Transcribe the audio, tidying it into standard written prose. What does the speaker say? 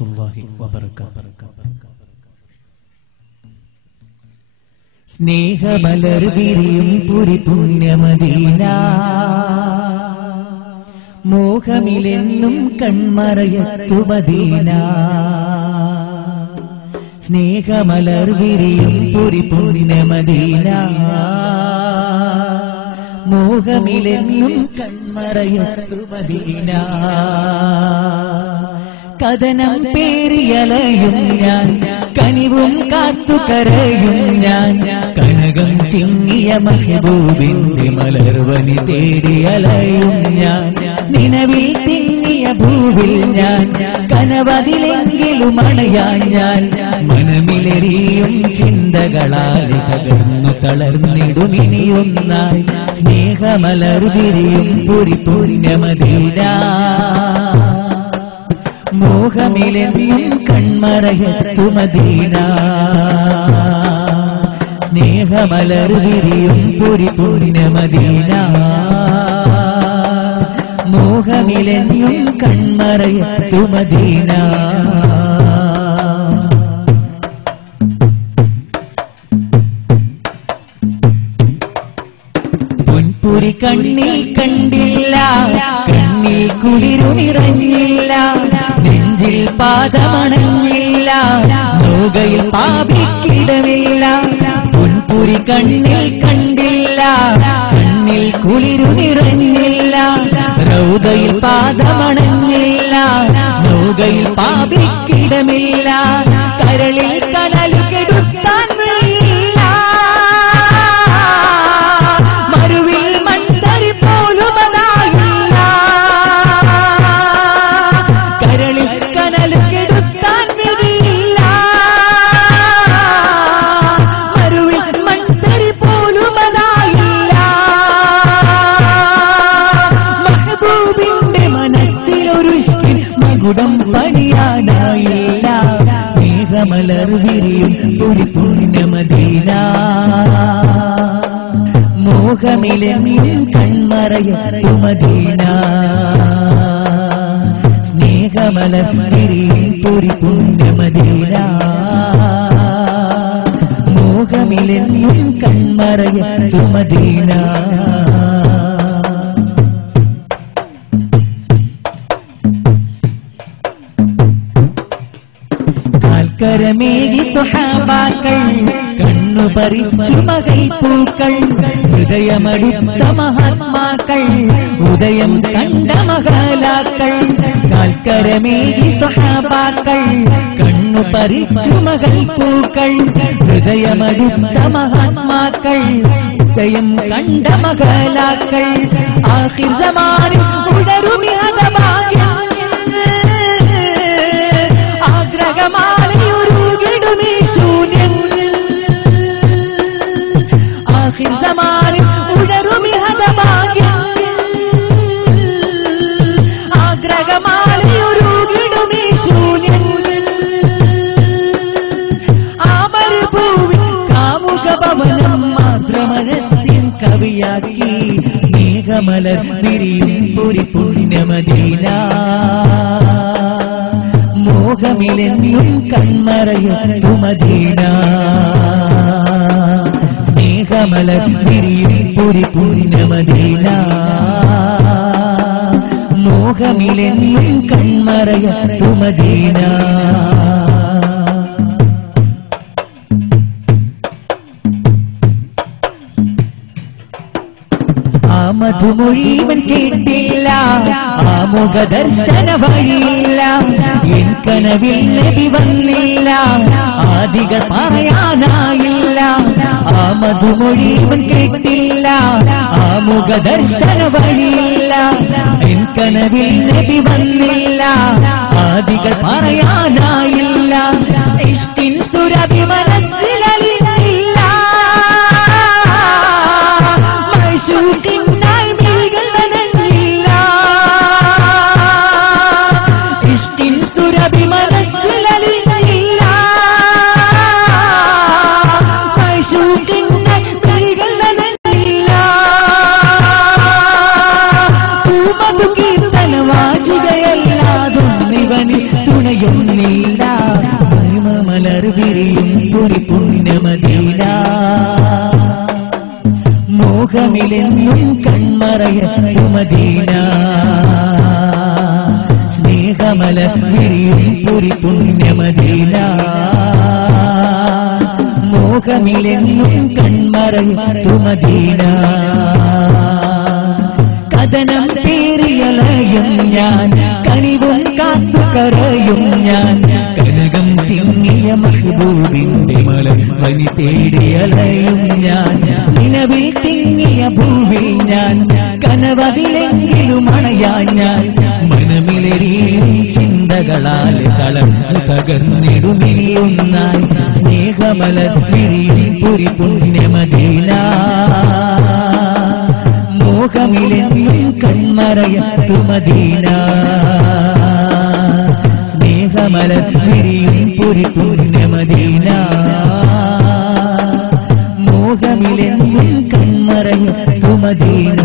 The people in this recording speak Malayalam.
വറഹ്മത്തുള്ളാഹി വബറകാതുഹു. സ്നേഹമലർ വിരിയും പുരി പുണ്യമദീന, മോഹമിലെന്നും കൺമറയത്തു മദീന. സ്നേഹമലർ വിരിയും പുരി പുണ്യമദീന, മോഹമിലെന്നും കൺമറയത്തു മദീന. കഥനം പേറിയലയും ഞാൻ, കനിവും കാത്തു കരയും ഞാൻ. കനകം തിങ്ങിയ മെഹബൂബിന്റെ മലർവനി തേടിയലയും ഞാൻ. നിലവിൽ തിങ്ങിയ ഭൂവിൽ ഞാൻ, കനവതിലെങ്കിലും അണയാൻ ഞാൻ. മനമിലെറിയും ചിന്തകളാൽ തകർന്നു തളർന്നിടുമിനിയൊന്നായി. സ്നേഹമലർ വിരിയും പുരി പുണ്യമദീന, മോഹമിലെന്നും കൺമറയത്തു മദീന. സ്നേഹമലർ വിരിയും പുരി പുണ്യമദീന, മോഹമിലെന്നും കൺമറയത്തു മദീന. പൊൻപുരി കണ്ണിൽ കണ്ടില്ല, കണ്ണിൽ കുളിരുനിറഞ്ഞില്ല, നെഞ്ചിൽ പാദമണഞ്ഞില്ല, നോകയിൽ പാപിക്കിടമില്ല. പൊൻപുരി കണ്ണിൽ കണ്ടില്ല, കണ്ണിൽ കുളിരുനിറഞ്ഞില്ല, റൗദയിൽ പാദമണഞ്ഞില്ല, നോകയിൽ പാപിക്കിടമില്ല. കരളിൽ കനലു കെടുത്താൻ വഴിയില്ല, മരുവിൽ മണ്ടരി പോലും അതായില്ല. കരളിൽ കനലു കെടുത്താൻ വിധിയില്ല, മരുവിൽ മണ്ടരി പോലും അതായില്ല. മെഹബൂബിന്റെ മനസ്സിലൊരു മകുടം പണിയാനായില്ല. മേഘമലർ വിരിയും പുരി പുണ്യമദീന, മോഹമിലെന്നും കൺമറയത്തു മദീന. സ്നേഹമലർ വിരിയും പുരി പുണ്യമദീന, മോഹമിലെന്നും കൺമറയത്തു മദീന. കരമേകി സ്വഹാബാക്കൾ, കണ്ണു പറിച്ചു മകൾ പൂക്കൾ, ഹൃദയമടുത്ത മഹാത്മാക്കൾ, ഉദയം കണ്ട മഹാലാക്കൾ. കാൽക്കരമേകി സ്വഹാബാക്കൾ, കണ്ണു പറിച്ചു മകൾ പൂക്കൾ, ഹൃദയമടുത്ത മഹാത്മാക്കൾ, ഉദയം കണ്ട മഹാലാക്കൾ. ആഖിർ സമാനിൽ ഉടരുമി ഹതഭാഗ്യം, ആഗ്രഹമാലയൊരുകിടുമീ ശൂന്യൻ. ആഖിർ സമാനിൽ ഉടരുമി ഹതഭാഗ്യം, ആഗ്രഹമാലയൊരുകിടുമീ ശൂന്യൻ. ആ മരുഭൂവിൽ കാമുക ഭവനം മാത്രമനസ്സിൻ കവിയാക്കി. സ്നേഹമലർ വിരിയും പുരി പുണ്യമദീന, മോഹമിലെന്നും കൺമറയത്തു മദീന. സ്നേഹമലർ വിരിയും പുരി പുണ്യമദീന, മോഹമിലെന്നും കൺമറയത്തു മദീന. ആ മധുമൊഴിവൻ കേട്ടില്ല, ആ മുഖദർശന വഴിയില്ല, എൻ കനവിൽ നബി വന്നില്ല, ആദികൾ പറയാനായില്ല. ആ മധുമൊഴിവൻ കേട്ടില്ല, ആ മുഖദർശന വഴിയില്ല, എൻ കനവിൽ നബി വന്നില്ല, ആദികൾ പറയാനായില്ല. ഇഷ്കിൻ സുരഭി മനസ്സിലലില്ല, മൈശൂക്കിനായി മിഴികൾ നനഞ്ഞില്ല. ഇഷ്കിൻ സുരഭി മനസ്സിലലില്ല, മൈശൂക്കിനായി മിഴികൾ നനഞ്ഞില്ല. പൂമധു കീർത്തന വാചികയല്ലാതൊന്നിവനിൽ തുണയോ തുടിക്കുന്നില്ല മലർ വിരിയും പുരി പുണ്യമദീന മോഹമിലെന്നും കൺമറയത്തു മദീന സ്നേഹമലർ വിരിയും പുരി പുണ്യമദീന മോഹമിലെന്നും കൺമറയത്തു മദീന കഥനം പേറിയലയും ഞാൻ കനിവും കാത്തു കരയും ഞാൻ കനകം തിങ്ങിയ മഹബൂബിന്റെ മലർ വനി തേടിയലയും ഞാൻ നിലവിൽ തിങ്ങിയ ഭൂവിൽ ഞാൻ കനവതിലെങ്കിലും അണയാൻ ഞാൻ മനമിലെരിയും ചിന്തകളാൽ തളർന്നു തകർന്നിടുമിയൊന്നായി സ്നേഹമലർ വിരിയും പുരി പുണ്യമദീന മോഹമിലെന്നും കൺമറയത്തു മദീന സ്നേഹമലർ വിരിയും പുരി പുണ്യമദീന മോഹമിലെന്നും കൺമറയത്തു മദീന